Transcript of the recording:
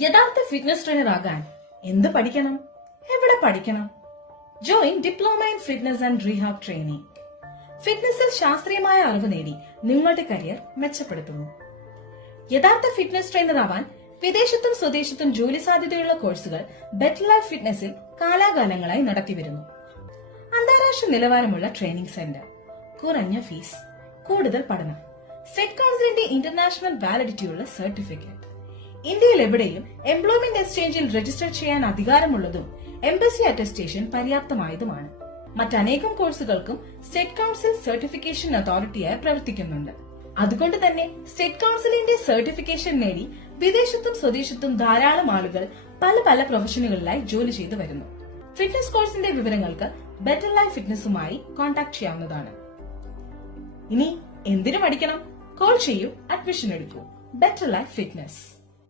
യഥാർത്ഥ fitness trainer ആകാൻ എന്ത് പഠിക്കണം, എവിടെ പഠിക്കണം? Join diploma in fitness and rehab training. ഫിറ്റ്നസിൽ ശാസ്ത്രീയമായ അറിവ് നേടി നിങ്ങളുടെ കരിയർ മെച്ചപ്പെടുത്തുന്നു. യഥാർത്ഥ ഫിറ്റ്നസ് ട്രെയിനർ ആവാൻ വിദേശത്തും സ്വദേശത്തും ജോലി സാധ്യതയുള്ള കോഴ്സുകൾ ബെറ്റർ ലൈഫ് ഫിറ്റ്നസിൽ കാലാകാലങ്ങളായി നടത്തിവരുന്നു. അന്താരാഷ്ട്ര നിലവാരമുള്ള ട്രെയിനിംഗ് സെന്റർ, കുറഞ്ഞ ഫീസ്, കൂടുതൽ പഠനം, സ്റ്റേറ്റ് കൌൺസിലിന്റെ ഇന്റർനാഷണൽ വാലിഡിറ്റിയുള്ള സർട്ടിഫിക്കറ്റ്. ഇന്ത്യയിൽ എവിടെയും എംപ്ലോയ്മെന്റ് എക്സ്ചേഞ്ചിൽ രജിസ്റ്റർ ചെയ്യാൻ അധികാരമുള്ളതും എംബസി അറ്റസ്റ്റേഷൻ പര്യാപ്തമായതുമാണ്. മറ്റനേകം കോഴ്സുകൾക്കും സ്റ്റേറ്റ് കൌൺസിൽ സർട്ടിഫിക്കേഷൻ അതോറിറ്റിയായി പ്രവർത്തിക്കുന്നുണ്ട്. അതുകൊണ്ട് തന്നെ സ്റ്റേറ്റ് കൌൺസിലിന്റെ സർട്ടിഫിക്കേഷൻ നേടി വിദേശത്തും സ്വദേശത്തും ധാരാളം ആളുകൾ പല പ്രൊഫഷനുകളിലായി ജോലി ചെയ്തു വരുന്നു. ഫിറ്റ്നസ് കോഴ്സിന്റെ വിവരങ്ങൾക്ക് ബെറ്റർ ലൈഫ് ഫിറ്റ്നസുമായി കോൺടാക്ട് ചെയ്യാവുന്നതാണ്. ഇനി എന്തിനു പഠിക്കണം? കോൾ ചെയ്യൂ, അഡ്മിഷൻ എടുക്കൂ. Better life fitness.